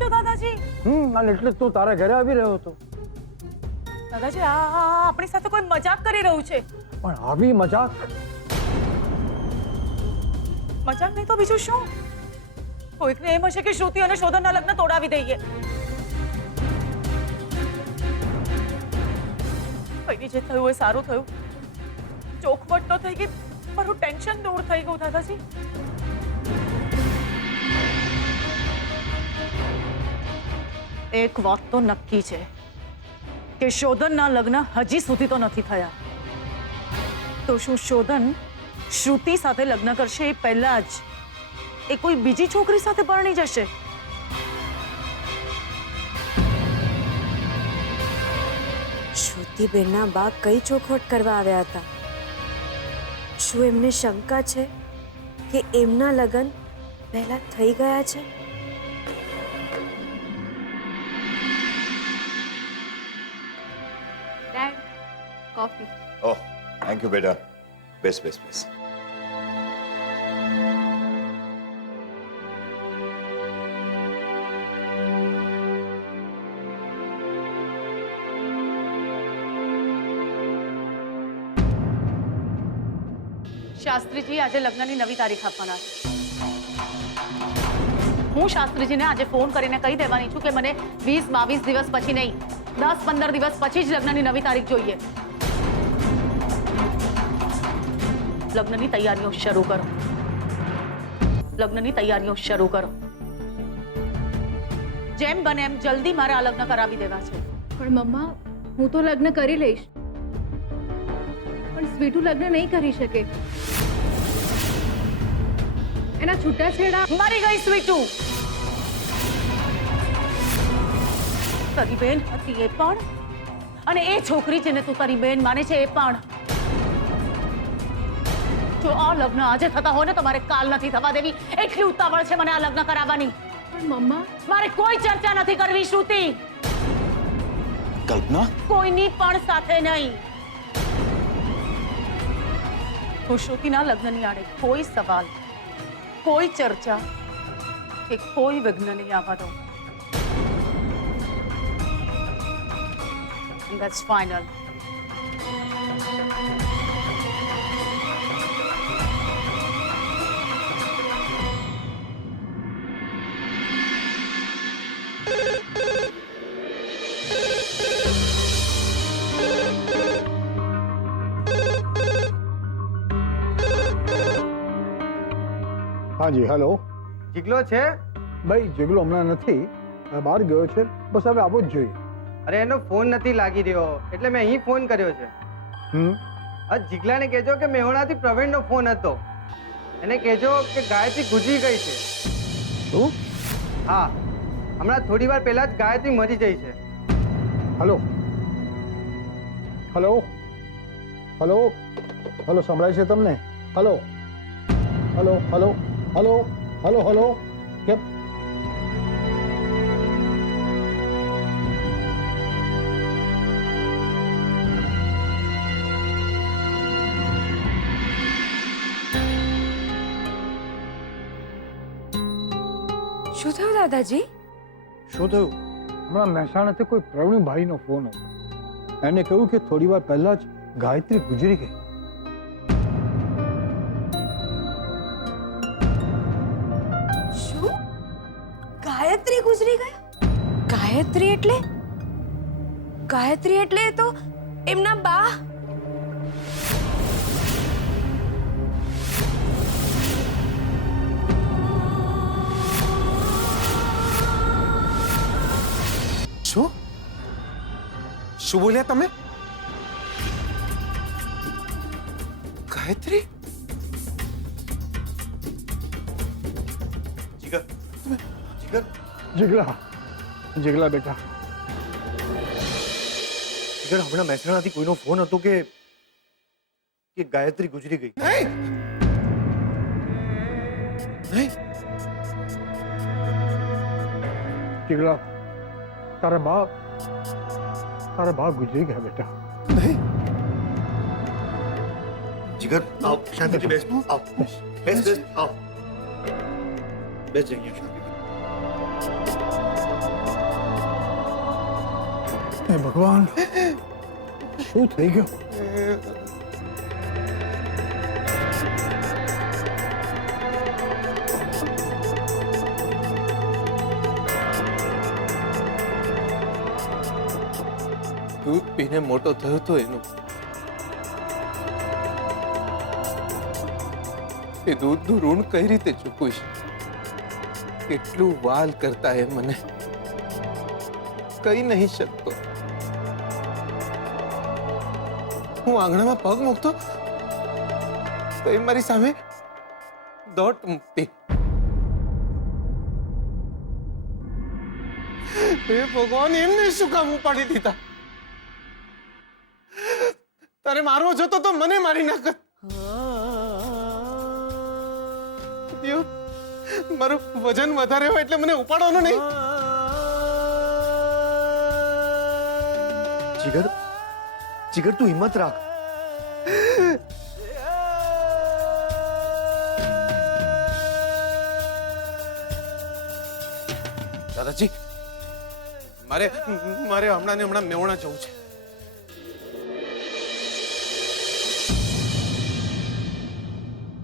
છો દાદાજી? અને એટલે જ તું તારા ઘરે આવી રહ્યો હતો. દાદાજી આ આપણી સાથે કોઈ મજાક કરી રહ્યું છે. પણ આવી મજાક? મજાક નહીં તો બીજું શું? કોઈકને એમ હશે કે શ્રુતિ અને શોધનના લગ્ન તોડાવી દઈએ. કઈની જે થયું એ સારું થયું. ચોખવટ તો થઈ ગઈ, મારું ટેન્શન દૂર થઈ ગયું દાદાજી. એક વાત તો નક્કી છે કે શોધનના લગ્ન હજી સુધી તો નથી થયા. તો શું શોધન શ્રુતિ સાથે લગ્ન કરશે એ પહેલા જ એ કોઈ બીજી છોકરી સાથે પરણી જશે? શ્રુતિબેનના બા કઈ ચોખવટ કરવા આવ્યા હતા? શું એમને શંકા છે કે એમના લગ્ન પહેલા થઈ ગયા છે? Dad, coffee. Oh, thank you બેટા. બેસ બેસ બેસ. શાસ્ત્રીજી આજે લગ્નની નવી તારીખ આપવાના છે. હું શાસ્ત્રીજીને આજે ફોન કરીને કહી દેવાની છું કે મને 20-22 દિવસ પછી નહીં, 10-15 દિવસ પછી જ લગ્નની નવી તારીખ જોઈએ. લગ્નની તૈયારીઓ શરૂ કરો. લગ્નની તૈયારીઓ શરૂ કરો. જેમ બને એમ જલ્દી મારે આ લગ્ન કરાવી દેવા છે. પણ મમ્મા, હું તો લગ્ન કરી લઈશ, પણ સ્વીટુ લગ્ન નહીં કરી શકે. એના છૂટાછેડા. મરી ગઈ સ્વીટુ. તારી બેન હતી એ પણ, અને એ છોકરી જેને તું તારી બેન માને છે એ પણ. જો આ લગ્ન આજે થતા હોય ને તો મારે કાલ નથી થવા દેવી. એટલી ઉતાવળ છે મને આ લગ્ન કરાવવાની. પણ મમ્મા, મારે કોઈ ચર્ચા નથી કરવી શ્રુતિ. કલ્પના, કોઈની પણ સાથે નહીં. હું શ્રુતિના લગ્નની આડે કોઈ સવાલ, કોઈ ચર્ચા કે કોઈ વિઘ્ન નહીં આવવા દઉં. That's final. હાજી, હેલો. જીગલો છે? ભાઈ જીગલો હમણાં નથી, બહાર ગયો છે. બસ હવે આવો જ જોઈએ. અરે એનો ફોન નથી લાગી રહ્યો એટલે મેં અહીં ફોન કર્યો છે. જીગલાને કહેજો કે મેહોણાથી પ્રવીણનો ફોન હતો. એને કહેજો કે ગાયત્રી ગુજરી ગઈ છે. શું? હા, હમણાં થોડી વાર પહેલા જ ગાયત્રી મરી ગઈ છે. હલો હલો હલો હલો, સંભળાય છે તમને? Hello hello hello hello hello hello. કેમ? શું થયું દાદાજી? શું થયું? હમણાં મહેસાણાથી કોઈ પ્રવીણભાઈનો ફોન હતો. એને કહ્યું કે થોડી વાર પહેલા જ ગાયત્રી ગુજરી ગઈ. શું? ગાયત્રી ગુજરી ગયા? ગાયત્રી એટલે? ગાયત્રી એટલે તો એમના બા. શું શું બોલ્યા તમે? ગાયત્રી? જીગર, જીગર, જીગલા, જીગલા બેટા. જીગર, હમણાં મહેસાણાથી કોઈનો ફોન હતો કે ગાયત્રી ગુજરી ગઈ. નહીં નહીં. જીગલા, તારા બા ગુજરી ગયા બેટા. નહીં. જીગર, આવ, શાંતિથી બેસ. આવ, બેસ બેસ, આવ. બેસ જઈએ શાંતિથી. હે ભગવાન શું થઈ ગયું? દૂધ પીને મોટો થયો તો એનો એ દૂધનું ઋણ કઈ રીતે ચૂકવીશ? કેટલું વાલ કરતા એ મને કઈ નહીં શકતો. હું આંગણામાં પગ મૂકતો તો એ મારી સામે દોટ મૂકતી. હે ભગવાન, એમને શું કામ ઉપાડી દીધા? તારે મારવો જોતો તો મને મારી નાખત. દિયો, મારું વજન વધારે હોય એટલે મને ઉપાડવાનું નહીં. જીગર જીગર તું હિંમત રાખ. દાદાજી, મારે હમણાં ને હમણાં મેવણા જવું છે.